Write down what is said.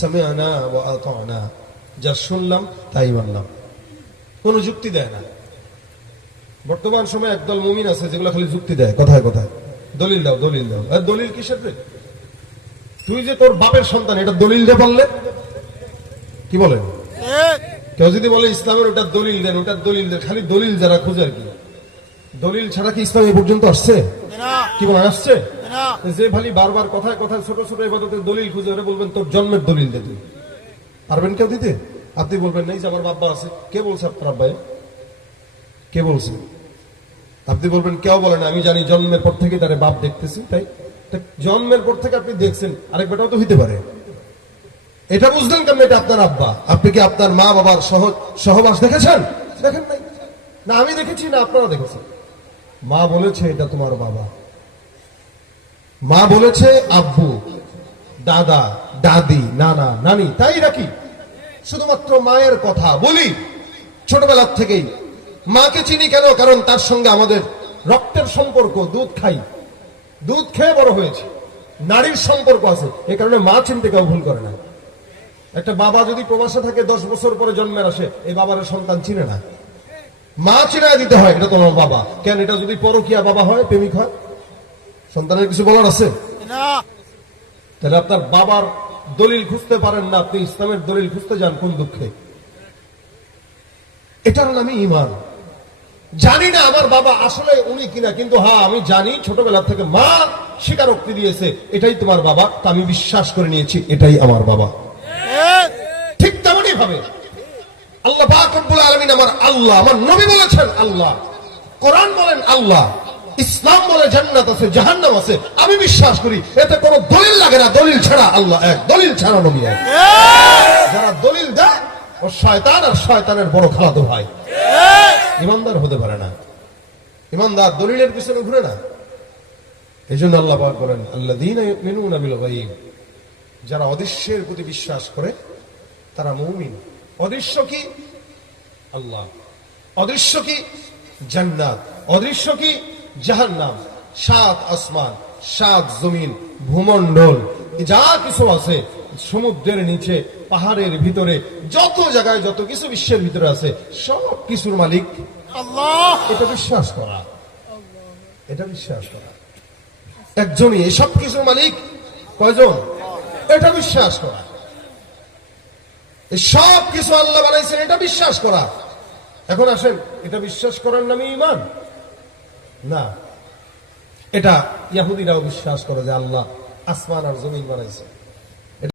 সামি'না ওয়া আতা'না, যা শুনলাম তাই মানলাম। কোন যুক্তি দেয় না। বর্তমান সময়ে একদল মুমিন আছে যেগুলো খালি যুক্তি দেয়, কথায় কথায় দলিল দাও দলিল দাও। আর দলিল কিসের রে? তুই যে তোর বাপের সন্তান, এটা দলিল দে বললে কি বলেন? কেউ যদি বলে ইসলামের ওটার দলিল দেন, ওটার দলিল দেন, খালি দলিল যারা খুঁজে আর কি। দলিল ছাড়া কি ইসলাম এ পর্যন্ত আসছে? কি বলেন আসছে? যে খালি বারবার কথায় কথায় ছোট ছোট ইবাদতের দলিল খুঁজে, ওরা বলবেন তোর জন্মের দলিল দে। তুই পারবেন কেউ দিতে? আপনি বলবেন নাই যে আমার বাবা আছে। কে বলছে আপনার আব্বাই? কে বলছে? আপনি বলবেন কেউ বলেন আমি জানি, জন্মের পর থেকে তার বাপ দেখতেছি। তাই জন্মের পর থেকে আপনি দেখছেন, আরেক বেটাও তো হইতে পারে। এটা বুঝলেন কেন? এটা আপনার আব্বা। আপনি কি আপনার মা বাবার সহবাস দেখেছেন? দেখেন নাই। না আমি দেখেছি, না আপনারা দেখেছেন। মা বলেছে এটা তোমার বাবা, মা বলেছে আব্বু, দাদা, দাদি, নানা, নানি, তাই নাকি? শুধুমাত্র মায়ের কথা বলি। ছোটবেলার থেকেই মাকে চিনি কেন? কারণ তার সঙ্গে আমাদের রক্তের সম্পর্ক, দুধ খাই, দুধ খেয়ে বড় হয়েছে, নারীর সম্পর্ক আছে। এই কারণে মা চিনতে কেউ ভুল করে না। একটা বাবা যদি প্রবাসে থাকে 10 বছর পরে জন্মের আসে, এই বাবার সন্তান চিনে না। মা চিনায় দিতে হয়, এটা তোমার বাবা। কেন? এটা যদি পরকীয়া বাবা হয়, প্রেমিক হয়, সন্তানের কিছু বলার আছে? তাহলে আপনার বাবার দলিল খুঁজতে পারেন না, আপনি ইসলামের দলিল খুঁজতে যান কোন দুঃখে? এটার নামই ঈমান। জানি না আমার বাবা আসলে উনি কিনা, কিন্তু হ্যাঁ আমি জানি ছোটবেলা থেকে মা স্বীকারোক্তি দিয়েছে এটাই তোমার বাবা, তা আমি বিশ্বাস করে নিয়েছি এটাই আমার বাবা। ঠিক তেমনই ভাবে আল্লাহ পাক রব্বুল আলামিন আমার আল্লাহ, আমার নবী বলেছেন আল্লাহ, কোরআন বলেন আল্লাহ, ইসলাম বলে জান্নাত আছে জাহান্নাম আছে। আমি বিশ্বাস করি এতে কোনো দলিল লাগে না। দলিল ছাড়া আল্লাহ এক, দলিল ছাড়া নবী এক। যারা দলিল দেয় ও শয়তান, আর শয়তানের বড় খালাতো ভাই। ইমানদার হতে পারে না। ইমানদার দলিলের পিছনে ঘুরে না। এই জন্য আল্লাহ পাক বলেন আল্লাযীনা ইউমিনুনা বিল গায়ব, যারা অদৃশ্যের প্রতি বিশ্বাস করে তারা মুমিন। অদৃশ্য কি? আল্লাহ। অদৃশ্য কি? জান্নাত। অদৃশ্য কি? জাহান্নাম। 7 আসমান, 7 জমিন, ভূমণ্ডল, যা কিছু আছে, সমুদ্রের নিচে, পাহাড়ের ভিতরে, যত জায়গায় যত কিছু বিশ্বের ভিতরে আছে, সব কিছুর মালিক আল্লাহ। এটা বিশ্বাস করা, এটা বিশ্বাস করা। একজনই এই সব কিছুর মালিক। কয়জন? এটা বিশ্বাস করা। এই সব কিছু আল্লাহ বানাইছেন, এটা বিশ্বাস করা। এখন আসেন, এটা বিশ্বাস করার নামে ঈমান না। এটা ইহুদিরাও বিশ্বাস করে যে আল্লাহ আসমান আর জমিন বানাইছে।